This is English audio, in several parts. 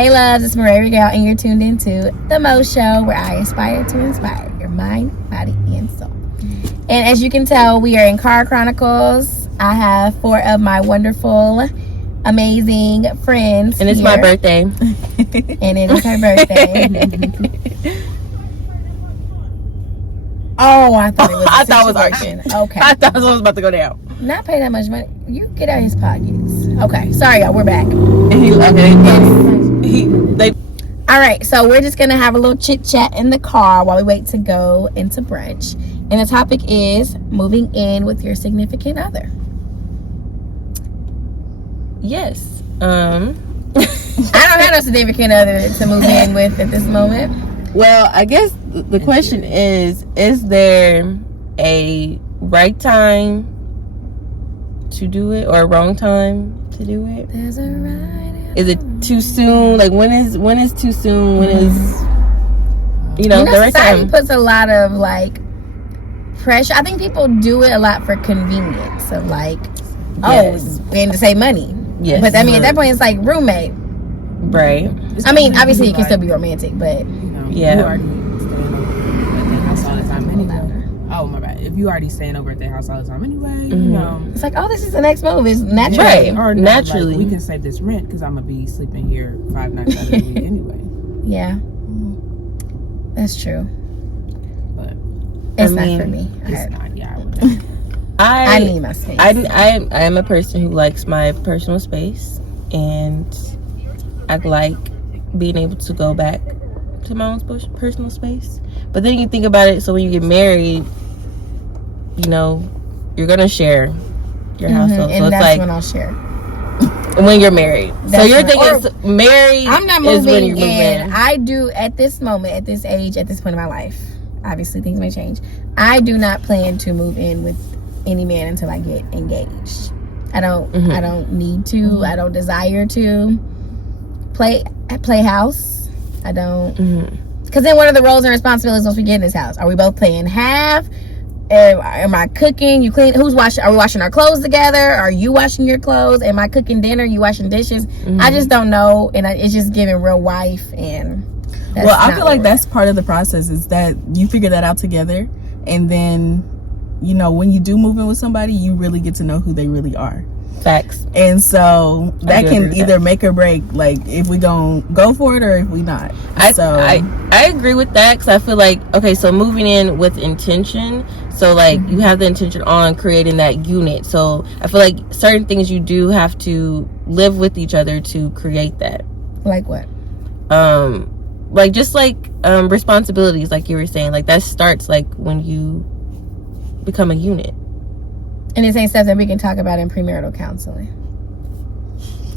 Hey loves, it's Maria Regal, and you're tuned into The Mo Show, where I aspire to inspire your mind, body, and soul. And as you can tell, we are in Car Chronicles. I have 4 of my wonderful, amazing friends and it's here. my birthday. And it is her birthday. Oh, I thought it was I thought it was arguing. Okay. I thought it was about to go down. Not pay that much money. You get out of his pockets. Okay, sorry y'all, we're back. All right, so we're just gonna have a little chit chat in the car while we wait to go into brunch. And the topic is moving in with your significant other. Yes. I don't have no significant other to move in with at this moment. Well, I guess the question is there a right time to do it or a wrong time to do it? There's a right. Is it too soon? Like when is too soon? When is the right society time? Puts a lot of like pressure. I think people do it a lot for convenience of like, Yes. and to save money. Yes. But I mean, at that point, it's like roommate. Right. I mean, obviously, it can still be romantic, but yeah. You already staying over at their house all the time anyway. Oh my bad. If you already staying over at their house all the time anyway, it's like, this is the next move. It's natural. Right. Or naturally, we can save this rent because I'm gonna be sleeping here 5 nights out of the week anyway. Yeah, that's true. But It's not for me. it's not. Yeah, I would. I need my space. I am a person who likes my personal space, and I like being able to go back to my own personal space. But then you think about it, so when you get married, you're gonna share your household. And so that's it's like when I'll share. When you're married. So your thing is married. I'm not is when moving you move in. I do at this moment, at this age, at this point in my life. Obviously, things may change. I do not plan to move in with any man until I get engaged. I don't need to. I don't desire to play house. I don't, because then what are the roles and responsibilities once we get in this house? Are we both playing half? Am I cooking? You clean? Who's washing? Are we washing our clothes together? Are you washing your clothes? Am I cooking dinner? You washing dishes? I just don't know, and it's just giving real wife. And I feel like that's part of the process, is that you figure that out together, and then when you do move in with somebody, you really get to know who they really are. Facts. And so that can either make or break, like if we gonna go for it or if we not. I agree with that, because I feel like, okay, so moving in with intention, so like you have the intention on creating that unit. So I feel like certain things you do have to live with each other to create that. Like what? Like just like responsibilities, like you were saying, like that starts like when you become a unit. And this ain't stuff that we can talk about in premarital counseling.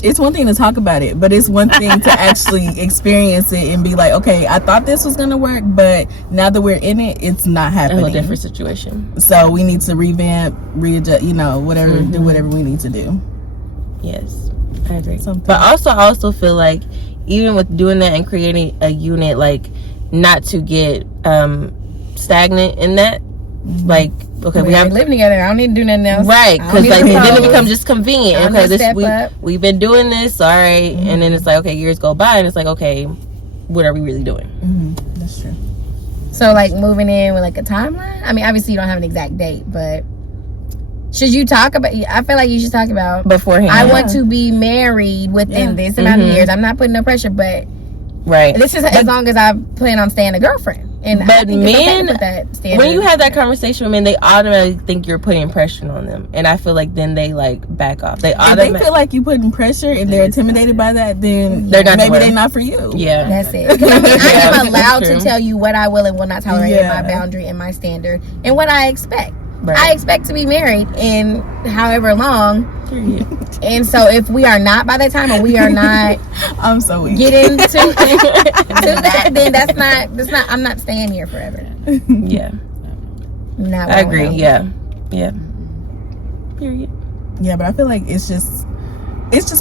It's one thing to talk about it, but it's one thing to actually experience it and be like, okay, I thought this was gonna work, but now that we're in it, it's not happening. A different situation. So we need to revamp, readjust, whatever, do whatever we need to do. Yes, I agree. But I also feel like even with doing that and creating a unit, like not to get stagnant in that. Like, okay, we have living together. I don't need to do nothing else. Right, because like then it becomes just convenient. Okay, we've been doing this, all right, and then it's like, okay, years go by, and it's like, okay, what are we really doing? That's true. So like moving in with like a timeline. I mean, obviously you don't have an exact date, but should you talk about? I feel like you should talk about beforehand. I want to be married within this amount of years. I'm not putting no pressure, but this is as long as I plan on staying a girlfriend. But men, when you have that conversation with men, they automatically think you're putting pressure on them, and I feel like then they like back off. If they feel like you putting pressure and they're intimidated by that, then they're not maybe they're not for you. Yeah, that's it. I mean, I am allowed to tell you what I will and will not tolerate, and my boundary and my standard, and what I expect. Right. I expect to be married in however long. And so if we are not by that time, or we are not I'm so weak. Getting to that, then that's not I'm not staying here forever. Yeah. I agree. Yeah. Period. Yeah, but I feel like it's just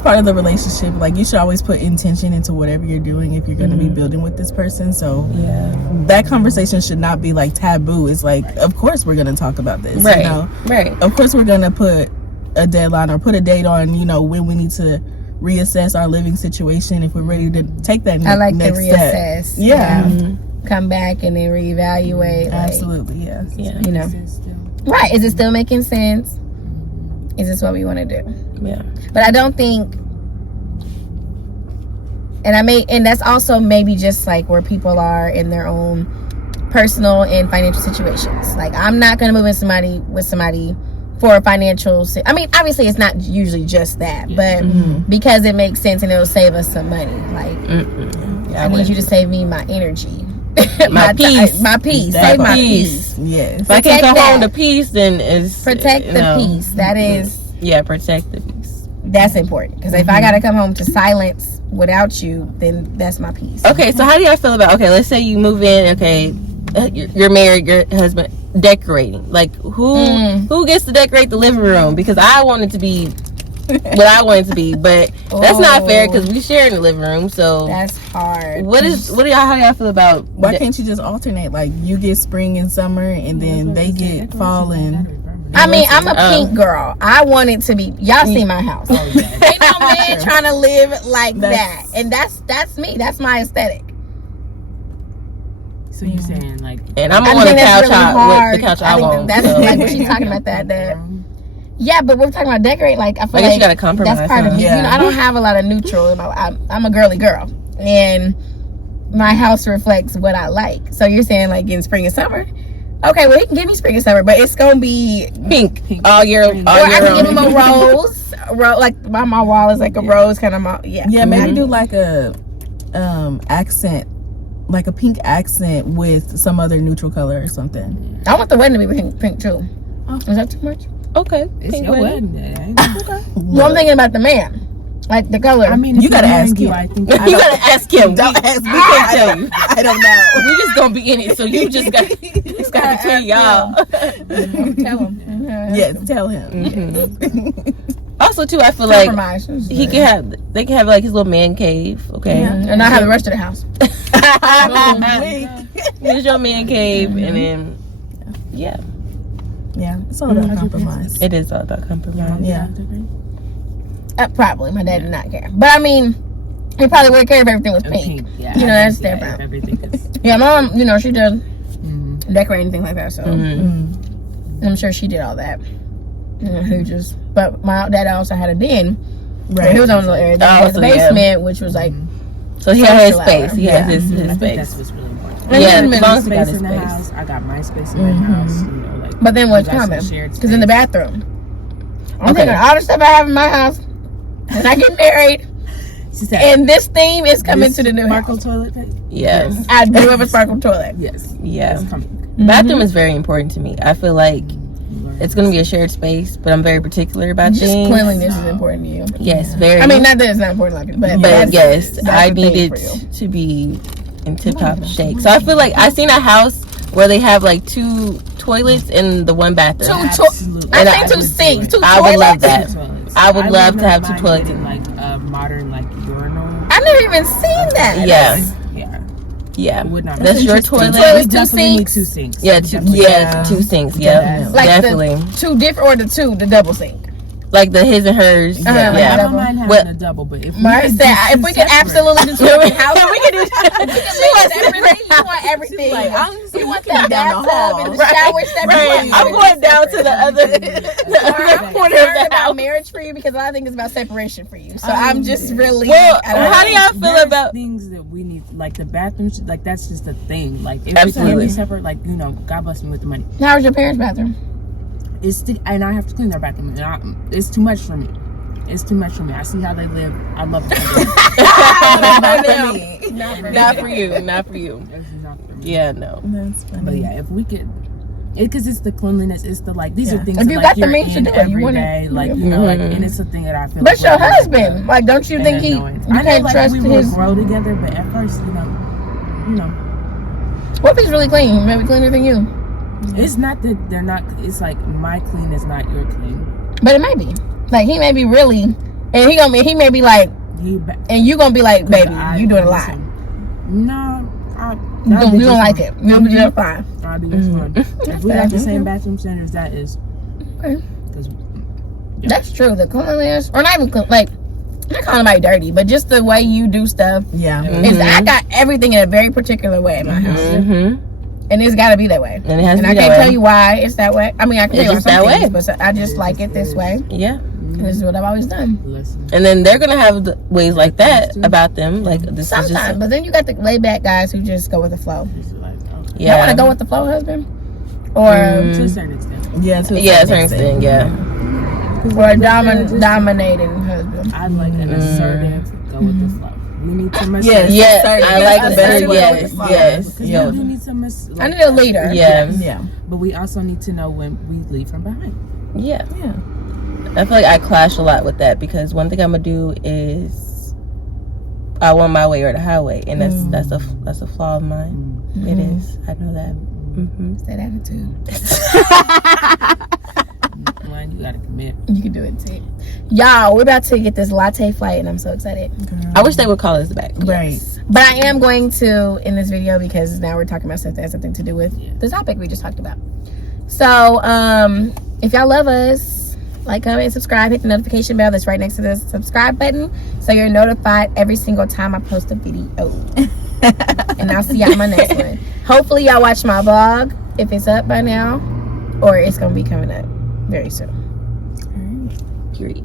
part of the relationship. Like, you should always put intention into whatever you're doing if you're going to be building with this person. So that conversation should not be like taboo. It's like, of course we're going to talk about this. Right. Right. Of course we're going to put a deadline or put a date on, when we need to reassess our living situation if we're ready to take that I like next the step. reassess. Yeah. Come back and then reevaluate. Like, Absolutely, yes. Yeah. you know, right? Is it still making sense? Is this what we want to do? Yeah. But I don't think, and that's also maybe just like where people are in their own personal and financial situations. Like, I'm not gonna move with somebody for a financial. I mean, obviously, it's not usually just that, but because it makes sense and it'll save us some money. Like, I need you to save me my energy, My peace. my peace. That Save my part. peace. Yes. If I can't Protect come home that. to peace, then it's Protect the peace. That is. Yeah, protect the peace. That's important, because if I gotta come home to silence without you, then that's my peace. Okay, so how do y'all feel about, okay, let's say you move in, okay, you're married, your husband, decorating. Like, who gets to decorate the living room? Because I want it to be what I want it to be, but that's not fair because we share in the living room. So that's hard. How do y'all feel about? Why can't you just alternate? Like, you get spring and summer, and then they get fall and. I mean, I'm a pink girl. I want it to be. Y'all see my house. Ain't no man trying to live like that, and that's me. That's my aesthetic. So you saying like? And I'm I on the think that's couch really with the couch I think want. That's so. like what she's talking about. That. Yeah, but we're talking about decorate. Like, I feel I guess like you gotta compromise. that's part of me. Yeah. You know, I don't have a lot of neutral in my life. I'm a girly girl, and my house reflects what I like. So you're saying like in spring and summer? Okay, well, he can give me spring and summer, but it's gonna be pink all year. Or I can give him a rose. Like my wall is like a rose kind of. Yeah, maybe do like a accent, like a pink accent with some other neutral color or something. I want the wedding to be pink too. Is that too much? Okay, It's pink your wedding. wedding day. Okay. Well, I'm thinking about the man, like the color. I mean, You gotta ask him. I think You gotta ask him. Don't ask me. We can't tell you. I don't know. We just gonna be in it, so you just got between y'all. Tell him. Yes, tell him. Also, too, I feel like Compromise. they can have like his little man cave. Okay, And I have the rest of the house. here's your man cave, and then yeah, it's all about compromise. it is all about compromise. Yeah. Probably. My dad did not care. But I mean, he probably would care if everything was pink. Yeah, You know, that's yeah, different. Everything is. Yeah, mom, you know, she does decorate anything like that. So I'm sure she did all that. But my dad also had a den. Right. It was on the area. There was so the basement, which was like, So he had his Social space. hour. He has his I think space. that's what's really important. And Yeah, then as long as he got Space his in the space. house. I got my space in my house. You know, like. but then what's you got some coming? shared Because in the space. bathroom, I'm thinking all the stuff I have in my house when I get married, She said, and this theme is coming this to the new sparkle house. toilet paper. Yes. I do have a sparkle toilet. Yes. Yeah. It's coming. Bathroom is very important to me. I feel like it's gonna be a shared space, but I'm very particular about Just things. cleanliness is important to you. Yes, very. I mean, not that it's not important, like, but but yes, that's I a thing need for you. it to be in tip-top shape. So I feel like I seen a house where they have like 2 toilets in the one bathroom. Absolutely. I And think I- 2 sinks, 2 I would love toilets. that. I would love to have 2 toilets. In like a modern like urinal. I never even seen that. Yeah, Yeah. yeah. I would not. That's your Interesting. toilet. Toilets, We 2 definitely need sinks. 2 sinks. Yeah, Definitely. 2 sinks. Yeah, Like definitely. the 2 different, or the double sink. Like the his and hers. Yeah, I Yeah. don't mind having Well- a double, but if Mark we said, could if we could absolutely do 2 different houses, We can do everything. You want everything. Like, honestly, You want we can the go down the bathtub hall. and the shower separate. Right. I'm going down to the other I'm corner concerned of the about house. marriage for you because I think it's about separation for you. So I'm just really. Well, I don't how know. do y'all feel There's about? things that we need, like the bathrooms? Like that's just a thing. Like if we can Absolutely. be separate, like you know, God bless me with the money. How was your parents' bathroom? And I have to clean their bathroom. And it's too much for me. It's too much for me. I see how they live. I love it. Not for you. Not for you. It's not for me. Yeah, no. That's funny. But yeah, if we could, because it's the cleanliness, it's the like these are things If that you like got the you're means to in do it, you every wanna- day, like you know, like, and it's a thing that I feel. But like your we're husband, like, don't you an think he? You annoyance. I know, can't like, trust we will his. grow together, but at first, you know, What if he's really clean? Maybe cleaner than you. it's not that they're not. It's like my clean is not your clean. But it might be. Like, he may be really, and he may be like, and you gonna be like, baby, you doing a lot. No, You don't like it. You'll be just fine. I'll be just fine. If we have the same bathroom standards, that is. Okay. 'Cause That's true. The cleanliness, or not even like, I'm not calling anybody dirty, but just the way you do stuff. Yeah. Is I got everything in a very particular way in my house. And it's got to be that way. And it has to be I that can't way. tell you why it's that way. I mean, I can tell you It's why just some that things, but I just like it this way. Yeah. And this is what I've always done. And then they're gonna have the ways like that about them. Like this Sometimes, is just but then you got the laid back guys who just go with the flow. yeah. I want to go with the flow, husband, or To a certain extent. Yeah, to Yeah, certain thing. Yeah. or a dominating husband. I like an assertive, go with the flow. We need some Yes. Yeah, Sorry, I yes, like I better. said it. Yes, yes, Because yeah. we do need some. I need a leader. Yeah, Yeah. But we also need to know when we leave from behind. yeah. Yeah. I feel like I clash a lot with that because one thing I'm gonna do is I want my way or the highway, and that's a flaw of mine. It is. I know that. It's that attitude. Man, you gotta commit. You can do it too. Y'all, we're about to get this latte flight, and I'm so excited. I wish they would call us back. Right. But I am going to in this video because now we're talking about stuff that has something to do with the topic we just talked about. So, if y'all love us, like, comment, and subscribe. Hit the notification bell that's right next to the subscribe button so you're notified every single time I post a video. And I'll see y'all in my next one. Hopefully, y'all watch my vlog if it's up by now, or it's gonna be coming up very soon. Period.